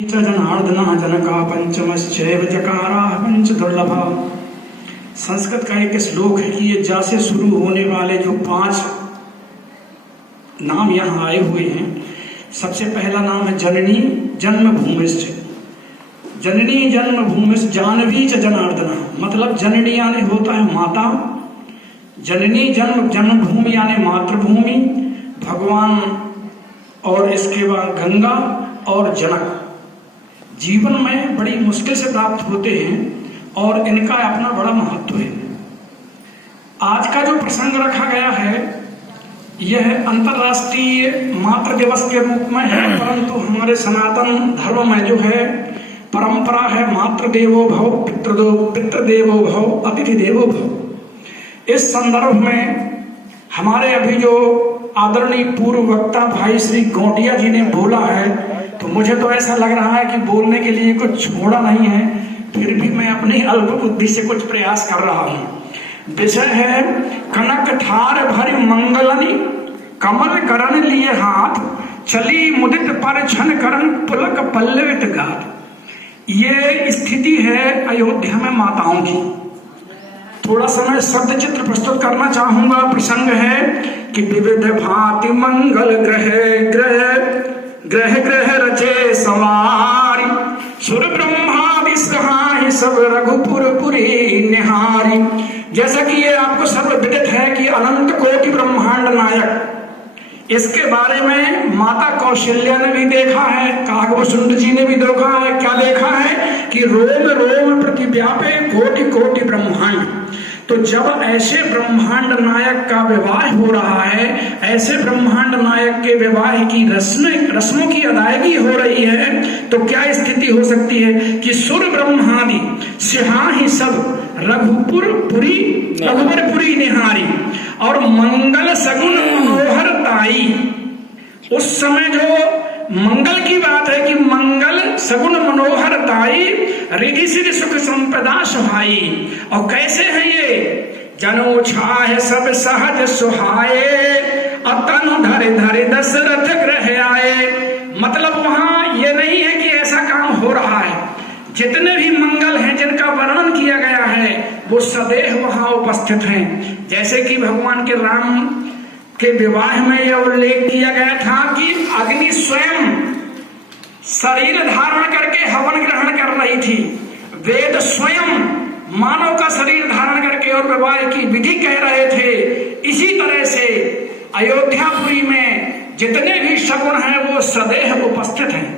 जनार्दनः जनका पंचमश्चैव जकाराः पंच दुर्लभा। संस्कृत का एक श्लोक है कि ये जा से शुरू होने वाले जो 5 नाम यहाँ आए हुए हैं, सबसे पहला नाम है जननी जन्मभूमिश्च। जननी जन्मभूमिश्च जानवी च जनार्दनः, मतलब जननी यानी होता है माता, जननी जन्मभूमि यानी मातृभूमि, भगवान और इसके बाद गंगा और जनक जीवन में बड़ी मुश्किल से प्राप्त होते हैं और इनका अपना बड़ा महत्व है। आज का जो प्रसंग रखा गया है यह अंतर्राष्ट्रीय मातृ दिवस के रूप में है, परंतु हमारे सनातन धर्म में जो है परंपरा है मातृ देवो भव, पितृ देवो भव, अतिथि देवो भव। इस संदर्भ में हमारे अभी जो आदरणीय पूर्व वक्ता भाई श्री गौटिया जी ने बोला है, तो मुझे तो ऐसा लग रहा है कि बोलने के लिए कुछ छोड़ा नहीं है, फिर भी मैं अपनी अल्प बुद्धि से कुछ प्रयास कर रहा हूँ। विषय है कनक ठार भरी मंगलनी, कमल करण लिए हाथ, चली मुदित पर छन करण पुलक पल्लवित गाथ। ये स्थिति है अयोध्या में माताओं की। थोड़ा समय शब्द चित्र प्रस्तुत करना चाहूंगा। प्रसंग है कि विविध भांति मंगल ग्रह ग्रह ग्रह ग्रह रचे सवारी, सुर ब्रह्मादि सहाय सब रघुपुर पुरी निहारी। जैसा कि ये आपको सर्व विदित है कि अनंत कोटि ब्रह्मांड नायक, इसके बारे में माता कौशल्या ने भी देखा है, काकभूषुंड जी ने भी देखा है। क्या देखा है कि रोम रोम प्रतिव्यापे कोटि कोटि ब्रह्मांड। तो जब ऐसे ब्रह्मांड नायक का विवाह हो रहा है, ऐसे ब्रह्मांड नायक के विवाह की रस्मों की अदायगी हो रही है, तो क्या स्थिति हो सकती है कि सुर ब्रह्मादि सिहाहि सब रघुपुर पुरी निहारी, और मंगल सगुन मनोहर ताई। उस समय जो मंगल की बात है कि मंगल सगुन मनोहर ताई, रिधि सिद्धि सुख संपदा सुहाई। और कैसे है ये? जनो छाह सब सहज सुहाए, अतनु धरे धरे दशरथ ग्रह आए। मतलब वहां ये नहीं है कि ऐसा काम हो रहा है, जितने भी मंगल हैं जिनका वर्णन किया गया है वो सदैव वहां उपस्थित हैं। जैसे कि भगवान के राम के विवाह में यह उल्लेख किया गया था कि अग्नि स्वयं शरीर धारण करके हवन ग्रहण कर रही थी, वेद स्वयं मानव का शरीर धारण करके और विवाह की विधि कह रहे थे। इसी तरह से अयोध्यापुरी में जितने भी शगुन हैं वो सदैव उपस्थित हैं।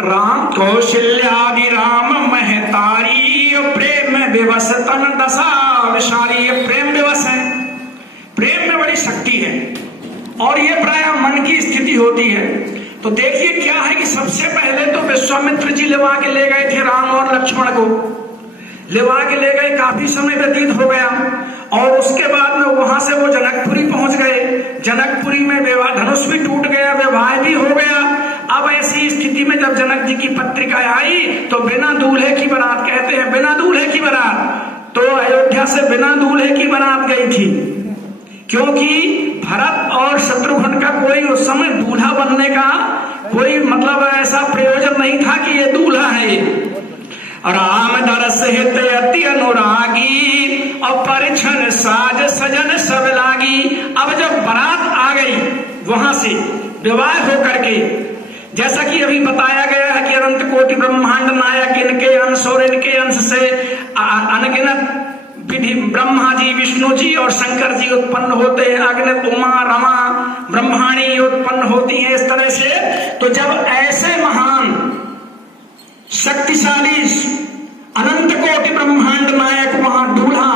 राम कौशल्यादि राम महतारी, प्रेम विवश तन दशा विशाली। प्रेम विवश है, प्रेम में बड़ी शक्ति है और ये प्राय मन की स्थिति होती है। तो देखिए क्या है कि सबसे पहले तो विश्वामित्र जी लिवा के ले गए थे राम और लक्ष्मण को, लिवा के ले गए, काफी समय व्यतीत हो गया और उसके बाद में वहां से वो जनकपुरी पहुंच गए। जनकपुरी में विवाह धनुष भी टूट गया, विवाह भी हो गया। अब ऐसी स्थिति में जब जनक जी की पत्रिका आई तो बिना दूल्हे की बारात, कहते हैं बिना दूल्हे की बारात, तो अयोध्या से बिना दूल्हे की बारात गई थी, क्योंकि भरत और शत्रुघ्न का कोई उस समय दूल्हा बनने का कोई मतलब ऐसा प्रयोजन नहीं था कि ये दूल्हा है। राम दरस हित अति अनुरागी, और परिछन साज सजन सब लागी। अब जब बारात आ गई वहां से विवाह होकर के, जैसा कि अभी बताया गया है कि अनंत कोटि ब्रह्मांड नायक, इनके अंश और इनके अंश से अनगिनत विधि ब्रह्मा जी, विष्णु जी और शंकर जी उत्पन्न होते हैं। अग्नित उमा रमा ब्रह्माणी उत्पन्न होती है इस तरह से। तो जब ऐसे महान शक्तिशाली अनंत कोटि ब्रह्मांड नायक वहां दूल्हा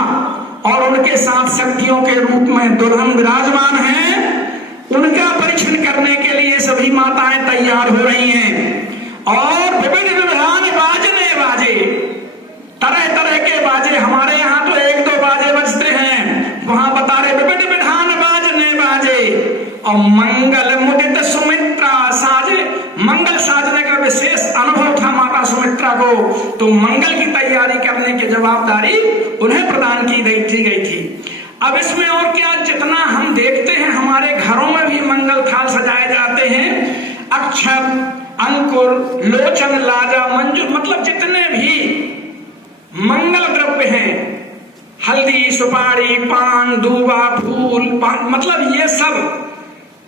और उनके साथ शक्तियों के रूप में दुल्हन विराजमान है, उनका परीक्षण करने के लिए सभी माताएं तैयार हो रही हैं और विभिन्न विधान बाजने बाजे, तरह तरह के बाजे। हमारे यहाँ तो 1-2 बाजे बजते हैं, वहां बता रहे विभिन्न विधान बाजने बाजे। और मंगल मुदित सुमित्रा साजे, मंगल साजने का विशेष अनुभव था माता सुमित्रा को, तो मंगल की तैयारी करने की जवाबदारी उन्हें प्रदान की गई थी। अब इसमें और क्या, जितना हम देखते हैं हमारे घरों में भी मंगल थाल सजाए जाते हैं। अक्षत, अंकुर, लोचन, लाजा, मंजूर, मतलब जितने भी मंगल द्रव्य हैं, हल्दी, सुपारी, पान, दूबा, फूल, मतलब ये सब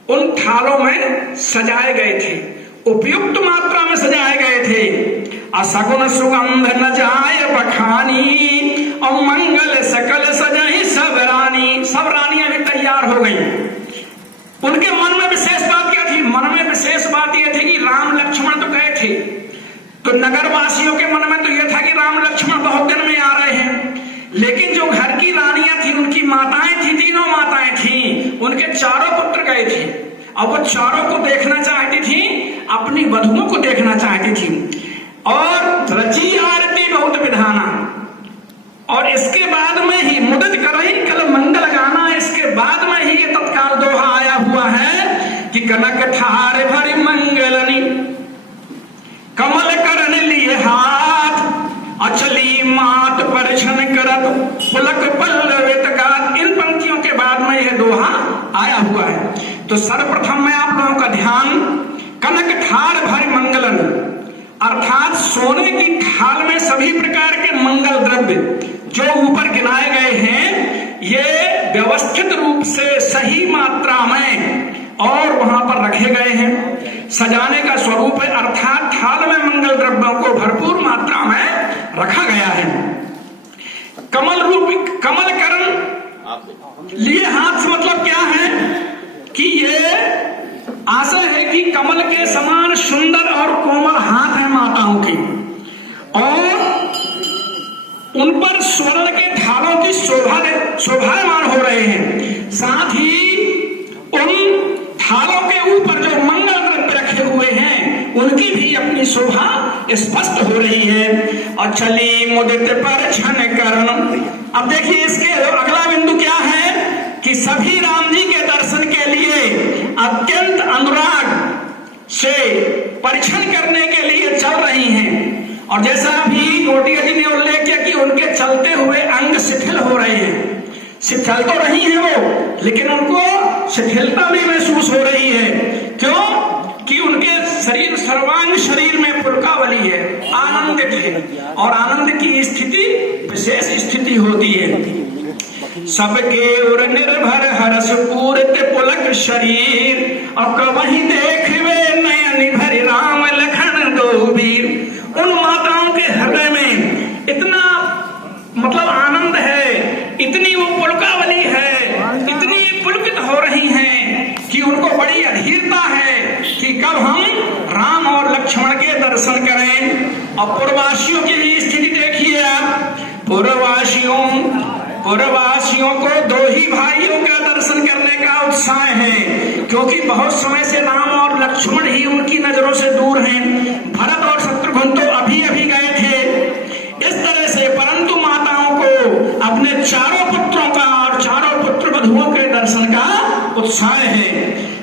उन थालों में सजाए गए थे, उपयुक्त मात्रा में सजाए गए थे। असगुन सुगंध न जाय बखानी और मंगल सकल सजहि सब रानी। सब रानियां भी तैयार हो गई। उनके मन में विशेष बात क्या थी? मन में विशेष बात यह थी कि राम लक्ष्मण तो गए थे, तो नगर वासियों के मन में तो यह था कि राम लक्ष्मण बहुत दिन में आ रहे हैं, लेकिन जो घर की रानियां थी, उनकी माताएं थी, तीनों माताएं थी, उनके चारों पुत्र गए थे और वो चारों को देखना चाहती थी, अपनी वधुओं को देखना चाहती थी। और रची आरती बहुत विधाना, और इसके बाद में ही मुदित करही कल मंगल गाना, इसके बाद में ही ये तत्काल दोहा आया हुआ है कि कनक ठार भरी मंगलनी कमल करन लिए हाथ, अचली मात परिछन करत पुलक पल्लवित गात। इन पंक्तियों के बाद में यह दोहा आया हुआ है। तो सर्वप्रथम मैं आप लोगों का ध्यान कनक ठार भरी मंगलन, अर्थात सोने की थाल में सभी प्रकार के मंगल द्रव्य जो ऊपर गिनाए गए हैं, ये व्यवस्थित रूप से सही मात्रा में और वहां पर रखे गए हैं। सजाने का स्वरूप है, अर्थात थाल में मंगल द्रव्यों को भरपूर मात्रा में रखा गया है। कमल रूप, कमल करण लिए हाथ से मतलब क्या है कि ये आशय है कि कमल के समान सुंदर और कोमल हाथ है माताओं की, और उन पर स्वर्ण के थालों की शोभायमान हो रहे हैं। साथ ही उन थालों के ऊपर जो मंगल द्रव्य रखे हुए हैं, उनकी भी अपनी शोभा स्पष्ट हो रही है। और चली मुदित पर छन करण। अब देखिए इसके अगला बिंदु क्या है कि सभी राम जी के दर्शन के लिए अत्यंत अनुराग से परीक्षण करने के लिए चल रही हैं। और जैसा अभी गोटिया जी ने उल्लेख किया कि उनके चलते हुए अंग शिथिल हो रहे हैं, शिथिल तो रही है वो, लेकिन उनको शिथिलता भी महसूस हो रही है। क्यों? कि उनके शरीर, सर्वांग शरीर में पुलकावली है, आनंदित है, और आनंद की स्थिति विशेष स्थिति होती है। सबके उर निर्भर हरस पूरत पुलक शरीर, और कवहीं देखवे नयन भरि राम लखन दो वीर। उन माताओं के हृदय में इतना मतलब आनंद है, इतनी वो पुलकावली है, इतनी पुलकित हो रही हैं कि उनको बड़ी अधीरता है कि कब हम राम और लक्ष्मण के दर्शन करें। और पूर्ववासियों की भी स्थिति देखिए आप। पूर्ववासियों को दो ही भाइयों का दर्शन करने का उत्साह है, क्योंकि बहुत समय से राम और लक्ष्मण ही उनकी नजरों से दूर हैं। भरत और शत्रुघ्न तो अभी अभी गए थे। इस तरह से परंतु माताओं को अपने चारों पुत्रों का और चारों पुत्र वधुओं के दर्शन का उत्साह है।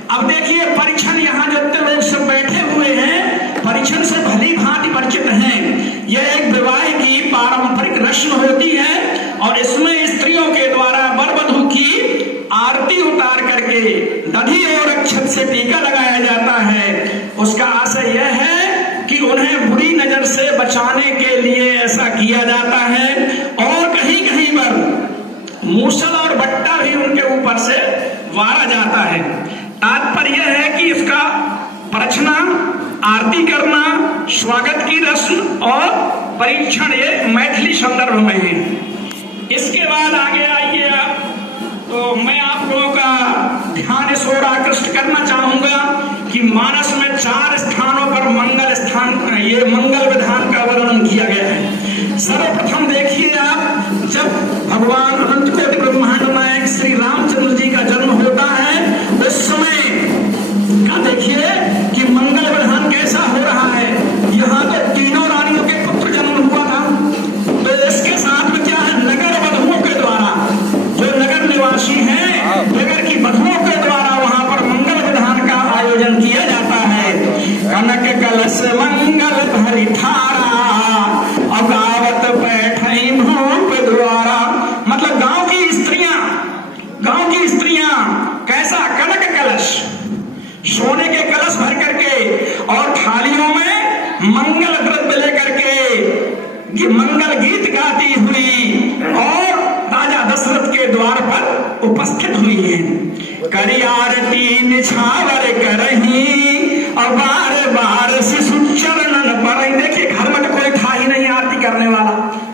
अब देखिए परीक्षण, यहाँ जितने लोग सब बैठे हुए हैं परीक्षण से भली भांति परिचित हैं। यह एक विवाह की पारंपरिक रस्म होती है, और इसमें स्त्रियों के द्वारा वर वधू की आरती उतार करके दधी और अक्षत से टीका लगाया जाता है। उसका आशय यह है कि उन्हें बुरी नजर से बचाने के लिए ऐसा किया जाता है, और कहीं कहीं पर मूसल और बट्टा भी उनके ऊपर से वारा जाता है। तात्पर्य यह है कि इसका परछना, आरती करना, स्वागत की रस्म और परीक्षण ये मैथिली संदर्भ में है। इसके बाद आगे आइए आप, तो मैं आप लोगों का ध्यान इस ओर आकृष्ट करना चाहूंगा कि मानस में 4 स्थानों पर मंगल स्थान, ये मंगल विधान का वर्णन किया गया है। सर्वप्रथम देखिए आप, जब भगवान अनंत कोटि ब्रह्मांड नायक श्री रामचंद्र जी का जन्म होता है, उस समय का देखिए कि मंगल विधान कैसा हो रहा है। यहाँ तो तीनों रानियों के पुत्र जन्म हुआ था, तो इसके साथ में क्या है, नगर वधुओं के द्वारा, जो नगर निवासी हैं, नगर की वधुओं के द्वारा वहां पर मंगल विधान का आयोजन किया जाता है। कनक कलश मंगल भरी थारा, और गावत बैठई भूप द्वारा, मतलब मंगल द्रव्य लेकर के मंगल गीत गाती हुई और राजा दशरथ के द्वार पर उपस्थित हुई है। करी आरती निछावर करही और बार बार शिशु चरणन पर। देखिए घर में तो कोई था ही नहीं आरती करने वाला,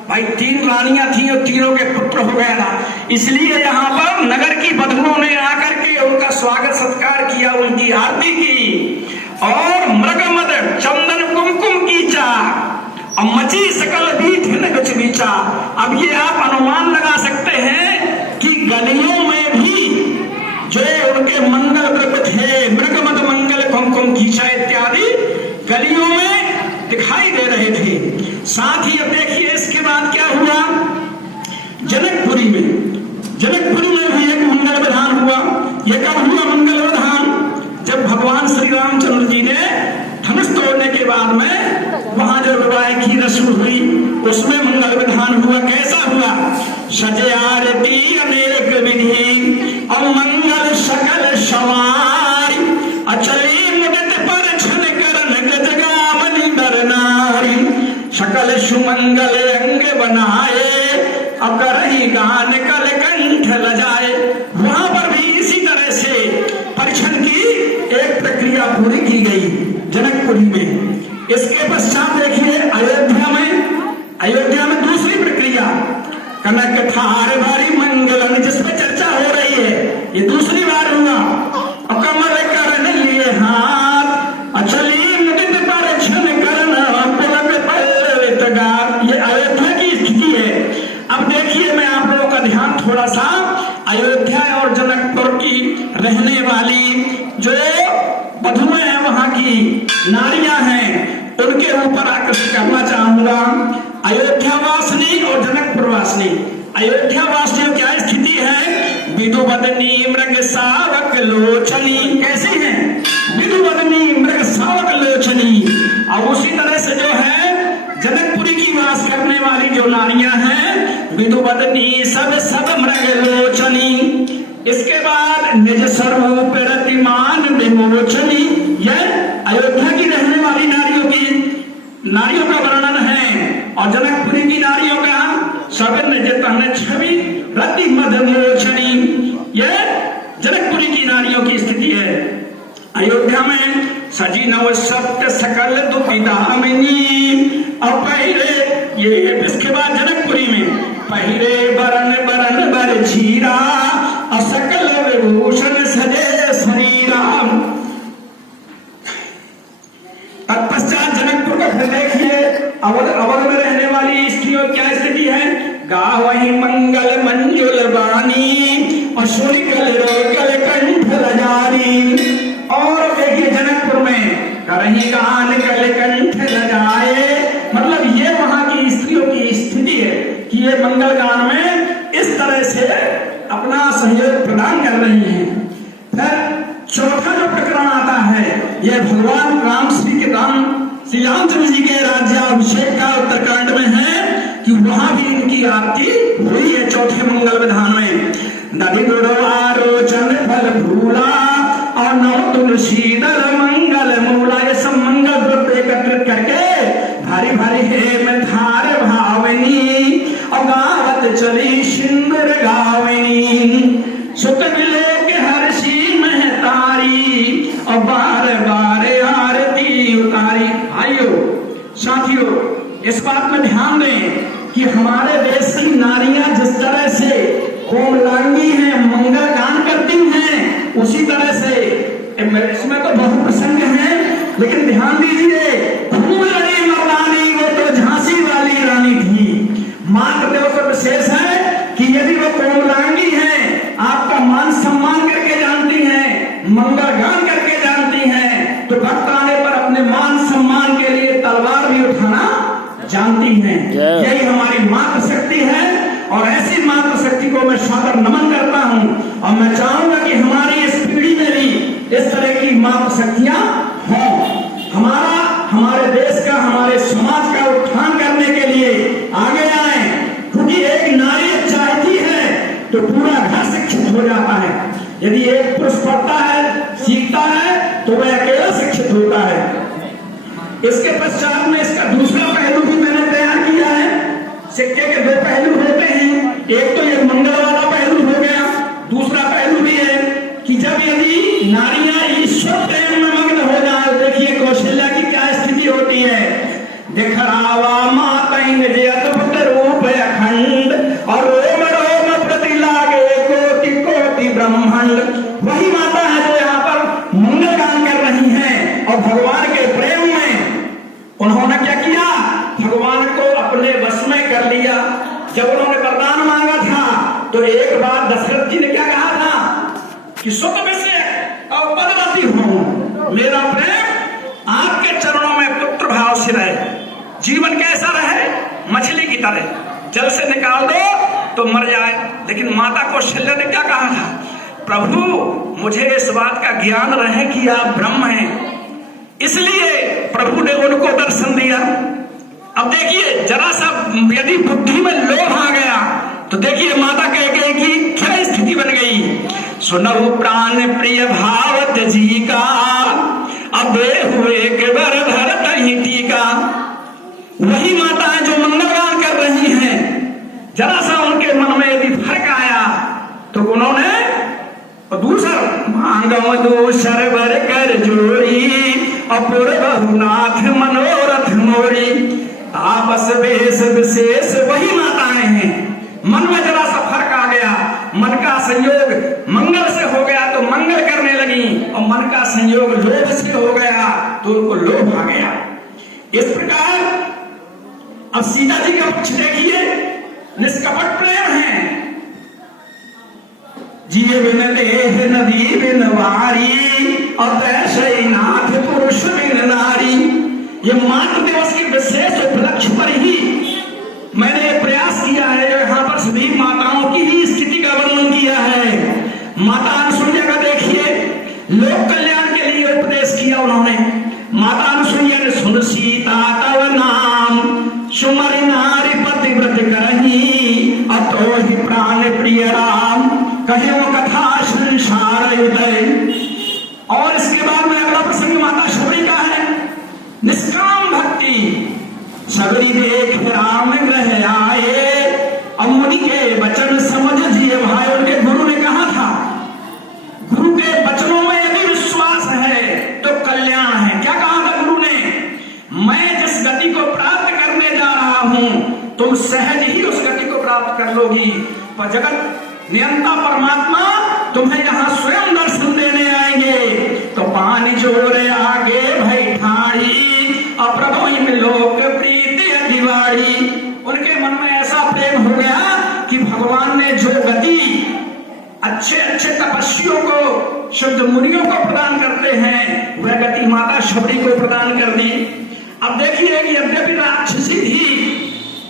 भाई 3 रानियां थी और तीनों के पुत्र हो गया था, इसलिए यहाँ पर नगर की बधुओं ने आकर के उनका स्वागत सत्कार किया, उनकी आरती की और मृगमद चंदन कुमकुम कीचा और मची सकल बीठन कुछ बीचा। अब ये आप अनुमान लगा सकते हैं कि गलियों में भी जो उनके मंगल द्रव्य थे, मृगमद मंगल कुमकुम कीचा इत्यादि गलियों में दिखाई दे रहे थे। साथ ही अब देखिए इसके बाद क्या हुआ, जनकपुरी में भी एक मंगल विधान हुआ। यह कब हुआ मंगल विधान? जब भगवान श्री रामचंद्र जी ने धनुष तोड़ने के बाद में वहां जो विवाह की रस्म हुई उसमें मंगल विधान हुआ। कैसा हुआ? सजे आरती अनेक विधि और मंगल सकल सवारी अचली मुदित पर छन करन गजगावनी नर नारी सकल सुमंगल अंग बनाए अकरही गान कल कंठ लजाए। वहां पर भी इसी तरह से परीक्षण की एक प्रक्रिया पूरी की गई जनकपुरी में। इसके पश्चात देखिए अयोध्या में दूसरी प्रक्रिया कनक थार भारी मंगलन जिसमें चर्चा हो रही है, ये दूसरी बार हुआ। अब कमर करने लिए हाथ अचली मुदित पर छन करना पुलक पल्लवित गात, ये अयोध्या की स्थिति है। अब देखिए मैं आप लोगों का ध्यान थोड़ा सा अयोध्या और जनकपुर की रहने वाली जो बधुएं हैं, वहां की नारियां हैं, उनके ऊपर आकर्षित करना चाहूंगा। अयोध्या वासिनी और जनकपुर वासिनी। अयोध्या वासियों क्या स्थिति है? विधुवदनी मृग सावक लोचनी। कैसी है? विधुवदनी मृग सावक लोचनी। और उसी तरह से जो है जनकपुरी की वास करने वाली जो नारियां हैं, विधुवदनी सब मृग लोचनी। इसके बाद निज स्वरूप रतिमान विमोचनी। यह अयोध्या की रहने वाली नारियों का वर्णन है और जनकपुरी की नारियों का सब निज तन छवि रति मदमोचनी। यह जनकपुरी की नारियों की स्थिति है। अयोध्या में सजी नव सत्य सकल दुखिदामिनी। और पहले ये इसके बाद जनकपुरी में पहले बरन बरन बर छीरा और सकल विभूषण सजे शरीरा। तत्पश्चात जनकपुर का फिर देखिए अवध में रहने वाली स्त्रियों क्या स्थिति है? गावही मंगल मंजुल बानी और सुनिकल रोकल कंठ लजारी। और देखिए जनकपुर में करही गान कल कंठ लजाए। मतलब ये वहां की स्त्रियों की स्थिति है कि ये मंगल गान में इस तरह से अपना सहयोग प्रदान कर रही हैं। फिर चौथा जो प्रकरण आता है यह भगवान श्री रामचंद्र जी के राज्याभिषेक का उत्तरकांड में है कि वहां भी इनकी आरती हुई है चौथे मंगल विधान में। नदी आरोचन फल भूला और नौ तुलसी दल मंगल मूला। ये सब मंगल द्रव्य एकत्रित करके भारी भारी हेम धार भावनी और गावत चली सिंदूर गावनी। सुत मिले के हर्षी महतारी और बार बार आरती उतारी। भाइयों साथियों इस बात में ध्यान दें कि हमारे देश की नारियां जिस तरह से कोमलांगी हैं, मंगल गान करती हैं, उसी तरह से इसमें तो बहुत प्रसंग है, लेकिन ध्यान दीजिए खूब लड़ी मर्दानी वो तो झांसी वाली रानी थी। मात्र देव का विशेष है कि यदि वो कोमलांगी हैं, आपका मान सम्मान करके जानती हैं, मंगल गान करके जानती हैं, तो वक्त आने पर अपने मान सम्मान के लिए तलवार भी उठाना जानती हैं। यही हमारी मातृ शक्ति है और ऐसी मातृ शक्ति को मैं सादर नमन करता हूं और मैं चाहूंगा कि हमारी इस पीढ़ी में भी इस तरह की मातृ शक्तियां हों। हमारे देश का, हमारे समाज का उत्थान करने के लिए आगे आए, क्योंकि एक नारी चाहती है तो पूरा घर शिक्षित हो जाता है। यदि एक पुरुष पढ़ता है, सीखता है, तो वह अकेला शिक्षित होता है। इसके पश्चात में इसका दूसरा पहलू भी मैंने तैयार किया है। सिक्के के दो पहलू होते हैं, एक तो ये मंगल वाला पहलू हो गया, दूसरा पहलू भी है कि जब यदि नारियां ईश्वर प्रेम में मग्न हो जाए, देखिए कौशल्या की क्या स्थिति होती है। देखरावा माता निज अद्भुत रूप अखंड और रोम रोम प्रति लागे कोटि कोटि ब्रह्मांड। वही माता है जो यहाँ पर मंगलगान कर रही हैं और भगवान के प्रेम में उन्होंने क्या किया, भगवान को अपने वश में कर लिया। जब उन्होंने वरदान मांगा था तो एक बार दशरथ जी ने क्या कहा था कि सुख विषय और पदवती हूं, मेरा प्रेम आपके चरणों में पुत्र भाव से रहे। जीवन कैसा रहे, मछली की तरह, जल से निकाल दो तो मर जाए। लेकिन माता कौशल्या ने क्या कहा था, प्रभु मुझे इस बात का ज्ञान रहे कि आप ब्रह्म हैं, इसलिए प्रभु ने उनको दर्शन दिया। अब देखिए जरा सा यदि बुद्धि में लोभ आ गया तो देखिए माता कह गई कि क्या स्थिति बन गई। सुनहु प्राण प्रिय भावत जी का, अब हुए के बर भरत ही टीका। वही माता है जो मंगलगान कर रही हैं, जरा सा उनके मन में यदि फर्क आया तो उन्होंने दूसर मांगो दूसर बर कर जोड़ी, अपूर्वनाथ मनोरथ मोरी। आपस वेश विशेष वही माताएं हैं। मन में जरा सा फर्क आ गया, मन का संयोग मंगल से हो गया तो मंगल करने लगी, और मन का संयोग लोभ से हो गया तो उनको लोभ आ गया। इस प्रकार अब सीता जी का पक्ष देखिए, निष्कपट प्रेम है। जिये बिन देह नदी बिन वारी, और तैसे नाथ पुरुष बिन नारी। ये मातृ दिवस के विशेष उपलक्ष्य पर ही मैंने प्रयास किया है, यहाँ पर सभी माताओं की ही स्थिति का वर्णन किया है। माता अनुसुईया का देखिए, लोक कल्याण के लिए उपदेश किया उन्होंने। माता अनुसुईया ने सुन सीता तव नाम, सुमरि नारी पतिव्रत करही, अतो ही प्राण प्रिय राम, कहे वो कथा संसार उदय। और इसके बाद में अगला प्रसंग माता शबरी का है। निष्काम भक्ति सबरी देख राम ग्रह आए, अमुनि के वचन समझ जिए भाई। उनके गुरु ने कहा था, गुरु के वचनों में यदि विश्वास है तो कल्याण है। क्या कहा था गुरु ने, मैं जिस गति को प्राप्त करने जा रहा हूं तुम सहज ही उस गति को प्राप्त कर लोगी, पर जगत नियंता परमात्मा तुम्हें यहाँ स्वयं दर्शन देने आएंगे। तो पानी जोड़े आगे भई ठाड़ी, अप्रभु इन लोक प्रीति दिवाड़ी। उनके मन में ऐसा प्रेम हो गया कि भगवान ने जो गति अच्छे अच्छे तपस्वियों को, शुद्ध मुनियों को प्रदान करते हैं, वह गति माता शबरी को प्रदान कर दी। अब देखिए कि यद्यपि राक्षसी थी,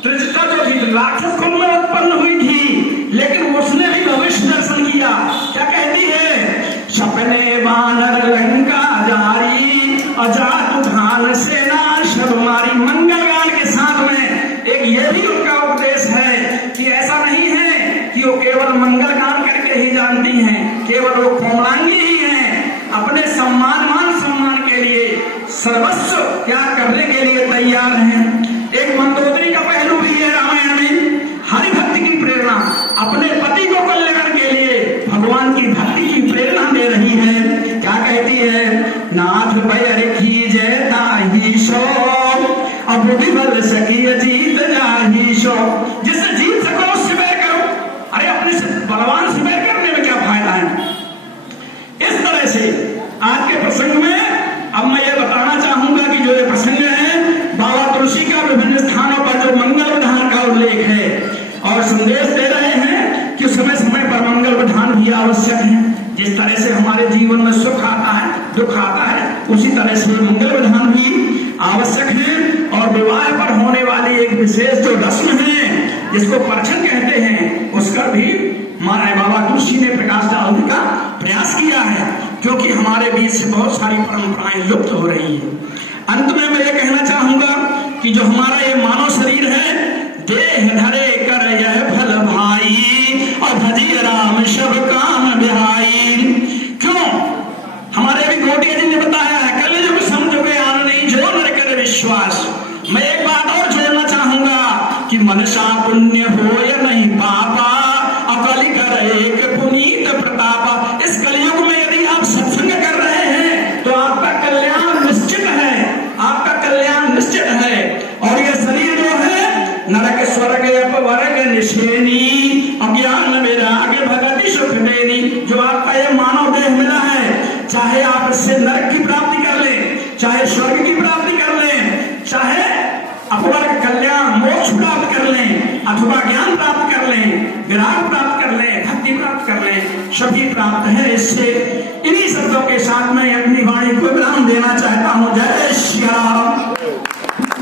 त्रिजटा जो थी राक्षस कुल में उत्पन्न हुई थी, लेकिन उसने भी भविष्य दर्शन किया। क्या कहती है, सपने वानर लंका जारी, अजातु धान सेना सब मारी। मंगलगान के साथ में एक ये भी उनका उपदेश है कि ऐसा नहीं है कि वो केवल मंगलगान करके ही जानती हैं, केवल वो कोमलांगी ही हैं, अपने सम्मान मान सम्मान के लिए सर्वस्व त्याग करने के लिए तैयार हैं। एक मंदोदरी का पहलू भी है रामायण में, हरि भक्ति की प्रेरणा, अपने पति को कल्याण के लिए भगवान की भक्ति की प्रेरणा दे रही है। क्या कहती है, नाथ बैर की जय ताही सो, अब विबल सकी जीत जाही सो। जिससे जीत सको उससे बैर करो। अरे अपने से बलवान से बैर करने में क्या फायदा है। इस तरह से आज के प्रसंग में अब मैं ये बताना चाहूंगा कि जो ये प्रसंग है, बाबा तुलसी का विभिन्न स्थानों पर जो मंगल विधान का उल्लेख है और संदेश दे रहे हैं कि समय समय पर मंगल विधान भी आवश्यक है। जिस तरह से हमारे जीवन में सुख आता है, दुख आता है, उसी तरह से मंगल विधान भी आवश्यक है। और विवाह पर होने वाली एक विशेष जो रस्म है जिसको परछन कहते हैं, उसका भी हमारे बाबा तुलसी ने प्रकाश डालने का प्रयास किया है, क्योंकि हमारे बीच से बहुत सारी परंपराएं लुप्त हो रही हैं। अंत में मैं ये कहना चाहूंगा कि जो हमारा ये मानव शरीर है, देह धरे कर यह फल भाई, और भजी राम सब काम बिहाई। क्यों, हमारे भी गोटिया जी ने बताया है, कल जो समझ गए आन नहीं जो नर कर विश्वास। मैं एक बात और जोड़ना चाहूंगा कि मनसा पुण्य हो या नहीं पापा, अकली कर एक पुनीत प्रतापा। इस कलयुग में यदि आप सत्संग कर रहे हैं तो आपका कल्याण निश्चित है, आपका कल्याण निश्चित है। और यह शरीर जो है नरक स्वर्ग अपवर्ग निशेनी, अज्ञान वैराग भगति सुख देनी। जो आपका यह मानव देह मिला है, चाहे आप इससे नरक की प्राप्ति कर लें, चाहे स्वर्ग की प्राप्ति कर लें, चाहे अपवर्ग कल्याण मोक्ष प्राप्त कर लें, अथवा ज्ञान प्राप्त कर लें, विराग प्राप्त कर लें, भक्ति प्राप्त कर लें, सभी प्राप्त है इससे। इन्हीं शब्दों के साथ मैं अपनी वाणी को विराम देना चाहता हूँ। जय श्री राम।